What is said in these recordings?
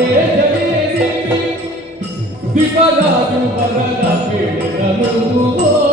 Bifada, bifada, bifada, bifada, bifada,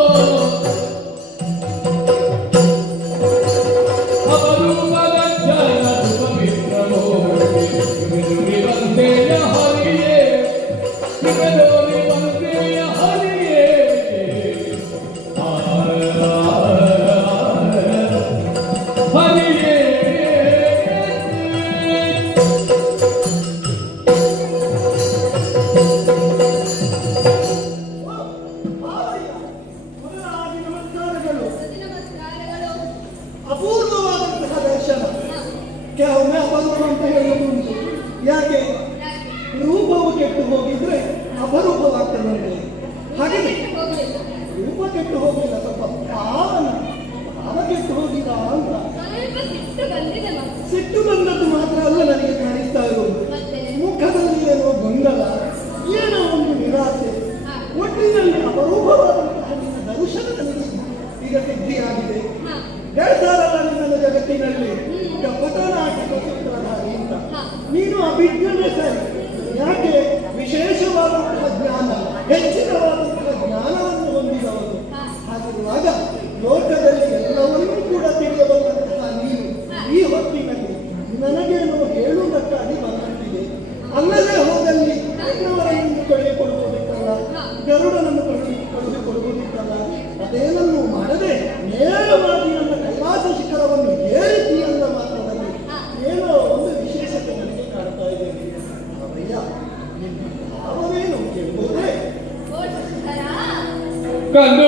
ಅಲ್ಲಲ್ಲೇ ಹೋದಲ್ಲಿ ಕೃಷ್ಣವರನ್ನು ಕಳೆದುಕೊಳ್ಳುವುದಿಕ್ಕಲ್ಲ ಗರುಡನನ್ನು ಕಳೆದುಕೊಳ್ಳುವುದಿಕ್ಕಲ್ಲ ಅದೇನನ್ನು ಮಾಡದೆ ನೇರವಾಗಿ ನನ್ನ ಕೈಲಾಸ ಶಿಖರವನ್ನು ಏರಿಸಿ ಅಂತ ಮಾತ್ರದಲ್ಲಿ ಏನೋ ಒಂದು ವಿಶೇಷತೆ ನನಗೆ ಕಾಡ್ತಾ ಇದೆ. ಅವಯ್ಯ ನಿನ್ನ ಭಾವವೇನು ಎಂಬುದೇ ಕಂದು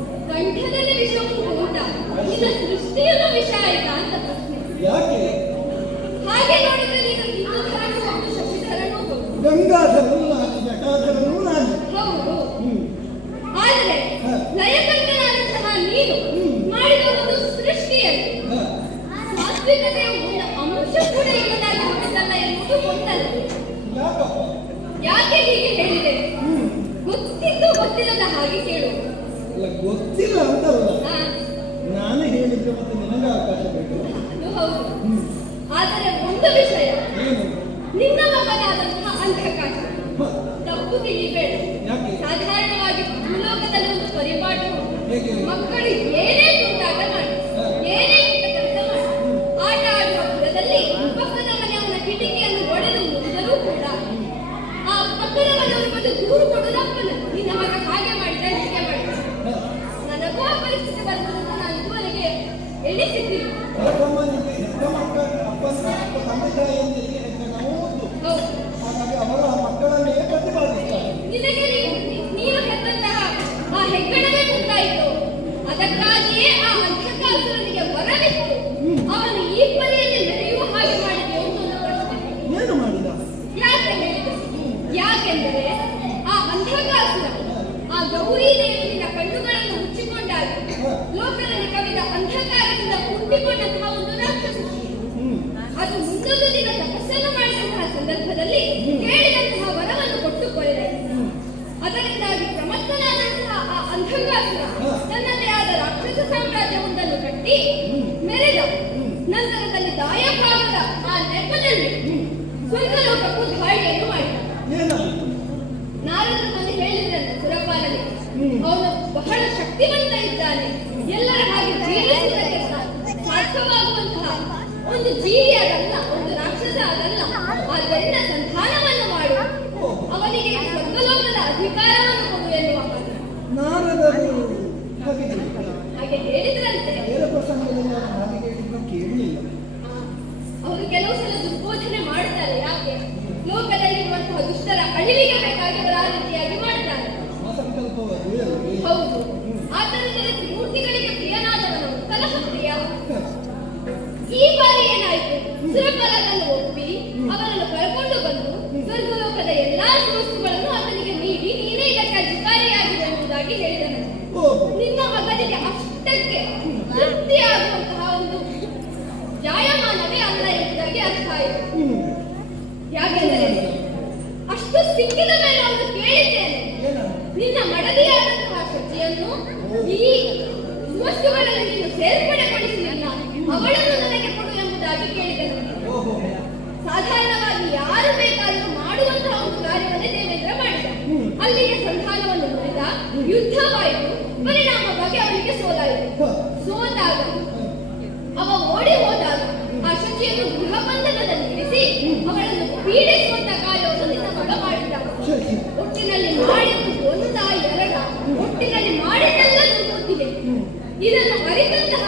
ಕೃಷ್ಣ ಸೃಷ್ಟಿಯನ್ನು ವಿಷ ಆಯ್ತಾ ಅಂತ ಪ್ರಶ್ನೆ. ಯಾಕೆ? ಹಾಗೆ ನೋಡಿದ್ರೆ ನೀನು ಹಿಂದೂಧರನು ಹೌದು ಶಶಿಧರನು ಹೌದು ಗಂಗಾಧರನು ನಾನು ಜಟಾಧರನು ನಾನು. ಹೌದು. ಆದರೆ ಲಯಕಂಠನಾದಂತಹ ನೀನು ಮಾಡಿದ ಒಂದು ಸೃಷ್ಟಿಯಲ್ಲಿ ಸಾತ್ವಿಕತೆಯ ಒಂದು ಅಂಶ ಕೂಡ ಇಲ್ಲದಾಗಿ ಹೊರಟಲ್ಲ ಎನ್ನುವುದು ಒಂದಲ್ಲ ಯಾಕೆ? ಹೀಗೆ ಹೇಳಿದೆ? ಗೊತ್ತಿದ್ದು ಗೊತ್ತಿಲ್ಲದ ಹಾಗೆ ಕೇಳು ಗೊತ್ತಿಲ್ಲ ಅಂತಲ್ಲ. ನಾನು ಹೇಳಿದ್ರೆ ಮತ್ತೆ ನಿನಗೆ ಅವಕಾಶ ಬೇಕು ಆದರೆ ಒಂದು ವಿಷಯ. ನಿನ್ನ ಮಗನಾದಂತಹ ಅಂಧಕಾಶ ತಪ್ಪು ತಿಳಿಬೇಡ. ಯಾಕೆಂದರೆ ಆ ಅಂಧಕಾಸುರ, ಆ ಗೌರಿ ದೇವಿನ ಕಣ್ಣುಗಳನ್ನು ಮುಚ್ಚಿಕೊಂಡಾಗ ಲೋಕದಲ್ಲಿ ಕವಿದ ಅಂಧಕಾರದಿಂದ ಹುಟ್ಟಿಕೊಂಡಂತಹ ಒಂದು ರಾಕ್ಷಸ. ಅದು ಮುಂದೊಂದು ದಿನ ತಪಸ್ಸನ್ನು ಮಾಡಿದಂತಹ ಸಂದರ್ಭದಲ್ಲಿ ಕೇಳಿದಂತಹ ವರವನ್ನು ಕೊಟ್ಟುಕೊಳ್ಳಿದೆ. ಅದರಿಂದಾಗಿ ಪ್ರಮತ್ತನಾದಂತಹ ಆ ಅಂಧಕಾಸುರ, ತನ್ನದೇ ಆದ ರಾಕ್ಷಸ ಸಾಮ್ರಾಜ್ಯವೊಂದನ್ನು ಕಟ್ಟಿ ಮೆರೆದ. ನಂತರದಲ್ಲಿ ದಾಯಭಾವದ ಆ ನೆಪದಲ್ಲಿ ಸ್ವರ್ಗಲೋಕಕ್ಕೂ ಧಾಳಿಯನ್ನು ಮಾಡಿದ. ಏನಾಯಿತು ನಾರದರು ಬಂದು ಹೇಳಿದ್ರಂತೆ ಸುರಪಾಲನೆ ಅವನು ಬಹಳ ಶಕ್ತಿವಂತ ಇದ್ದಾನೆ. ಎಲ್ಲರ ಹಾಗೆ ಜೀವಿಸುವುದಕ್ಕೆ ಸಾಧ್ಯವಾಗುವಂತಹ ಒಂದು ಜೀವಿ ಅದಲ್ಲ ಒಂದು ರಾಕ್ಷಸ ಅದಲ್ಲ ಆದ್ದರಿಂದ ಸಂಧಾನವನ್ನು ಮಾಡು. ಅವನಿಗೆ ಸ್ವರ್ಗಲೋಕದ ಅಧಿಕಾರವನ್ನು ಕೊಡು ಎನ್ನುವ ಹಾಗೆ. ನಾರದರು ಹಾಗೆ ಹೇಳಿದ್ರು. ಸುರಫಲವನ್ನು ಒಪ್ಪಿ ಅವನನ್ನು ಕರ್ಕೊಂಡು ಬಂದು ಸ್ವರ್ಗಲೋಕದ ಎಲ್ಲಾ ವಸ್ತುಗಳನ್ನು ಆತನಿಗೆ ನೀಡಿ ನೀನೇ ಇದಕ್ಕೆ ಅಧಿಕಾರಿಯಾಗಿದೆ ಎಂಬುದಾಗಿ ಹೇಳಿದನು. ನಿಮ್ಮ ಮಗನಿಗೆ ಅಷ್ಟಕ್ಕೆ ತೃಪ್ತಿಯಾಗುವಂತಹ ಒಂದು ಜಾಯಮಾನವೇ ಅಲ್ಲ ಎಂಬುದಾಗಿ ಅರ್ಥ ಆಯಿತು. ಯಾಕೆಂದರೆ ಅಷ್ಟು ಸಿಕ್ಕಿದ ಮೇಲೆ ಅವನು ಕೇಳಿದ್ದೇನೆ. ನಿನ್ನ ಮಡದಿಯಾದಂತಹ ಶಚಿಯನ್ನು ಈ ವಸ್ತುಗಳನ್ನು ನೀನು ಸೇರ್ಪಡೆಗೊಳಿಸಲಿಲ್ಲ ಅವಳನ್ನು ನನಗೆ ಕೊಡು ಎಂಬುದಾಗಿ ಕೇಳಿದನು. ಸಾಧಾರಣವಾಗಿ ಯಾರು ಬೇಕಾದರೂ ಮಾಡುವಂತಹ ಒಂದು ಕಾರ್ಯವನ್ನು ದೇವೇಂದ್ರ ಮಾಡಿದ. ಅಲ್ಲಿಗೆ ಸಂಧಾನವನ್ನು ಮುರಿದ. ಯುದ್ಧವಾಯಿತು. ಪರಿಣಾಮವಾಗಿ ಅವರಿಗೆ ಸೋಲಾಯಿತು. ಸೋತಾಗ ಅವ ಓಡಿ ಹೋದಾಗ ಆ ಶಚಿಯನ್ನು ಗೃಹ ಬಂಧನದಲ್ಲಿ ಇರಿಸಿ ಅವಳನ್ನು ಪೀಡಿಸುವಂತ ಕಾರ್ಯವನ್ನು ನಿನ್ನ ಮಗ ಮಾಡಿದ ಒಟ್ಟಿನಲ್ಲಿ ಮಾಡಿದ್ದು ಒಂದ ಎರಡ ಒಟ್ಟಿನಲ್ಲಿ ಮಾಡಿದ್ದೆಲ್ಲ ಗೊತ್ತಿದೆ ಇದನ್ನು ಅರಿತಂತಹ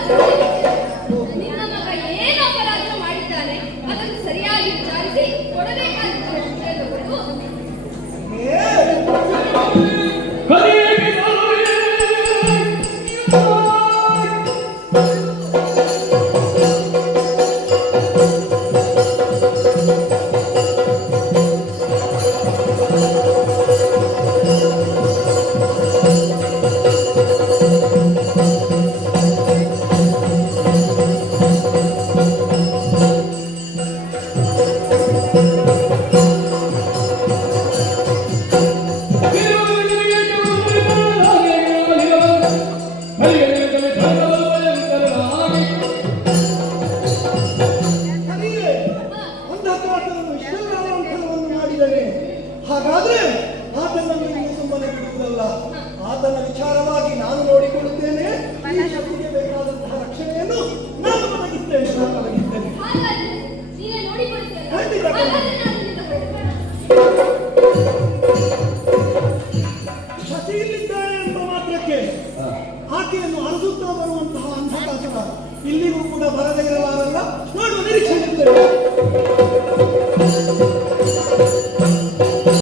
Obrigada. Thank you.